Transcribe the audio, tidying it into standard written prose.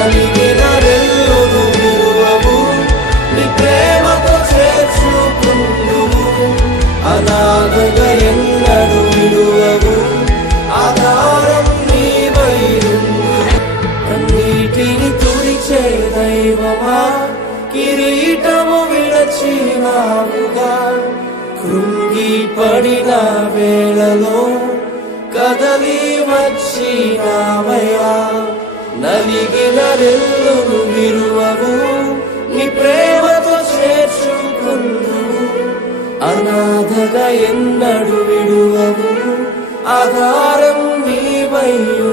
నలిగిన రెల్లును విడువవు, నీ ప్రేమతో చేర్చుకుందువు. అనాథగా ఎన్నడు విడువవు, ఆధారం నీవైయుండు. అన్నిటిని తుడిచే దైవమా, కిరీటము విడచినావుగా. కృంగి పడిన వేళలో కదలి వచ్చినావయ్యా. నలిగిన రెల్లును విరువవు, నీ ప్రేమతో చేర్చుకుందువు. అనాథగా ఎన్నడు విడువవు, ఆధారం నీవైయుండు.